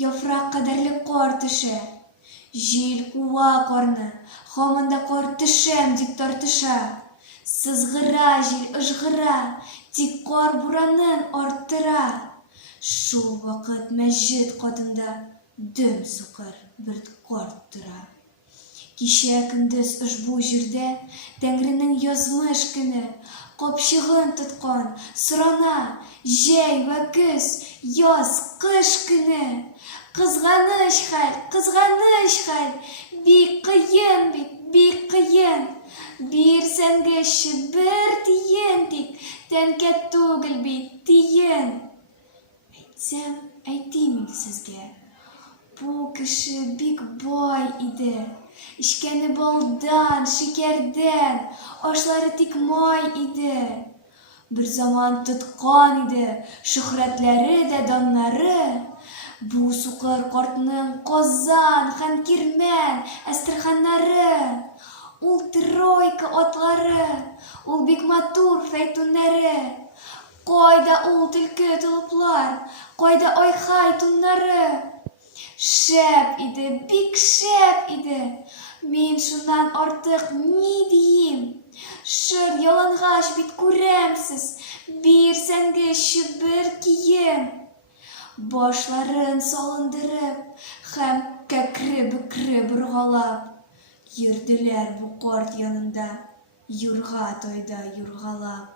яфрак кадәрле кар төшә. Җил куа карны, һаман да кар төшәм дип тартыша. Сызгыра җил, ыжгыра, тик кар буранын арттыра. Шул вакыт мәчет катында дөм сукыр бер карт тора. Кичә көндез ошбу җирдә Тәңренең язмыш көне капчыгын тоткан сорана, җәй вә көз, яз, кыш көне. Кызганыч хәл, бик кыен бит, бик кыен. Бирсәңгече бер тиен, тик тәнкә түгел бит тиен. Әйтсәм, әйтим инде сезгә, бу кеше бик бай иде. Эчкәне балдан, шикәрдән, ашлары тик май иде. Бер заман тоткан иде шөһрәтләре дә даннары. Бу сукыр картның Казан һәм Кирмән, Әстерханнары. Ул тройка атлары, ул бик матур фәйтүннәре. Кайда ул төлке толыплар, кайда айхай туннары. Шәп иде, бик шәп иде. Мин шуннан артык ни дием? Шыр ялангач бит күрәмсез, бирсәңгече бер кием. Башларын салындырып һәм кәкре-бөкре боргалап, йөрделәр бу карт янында, юрга тайда юргалап.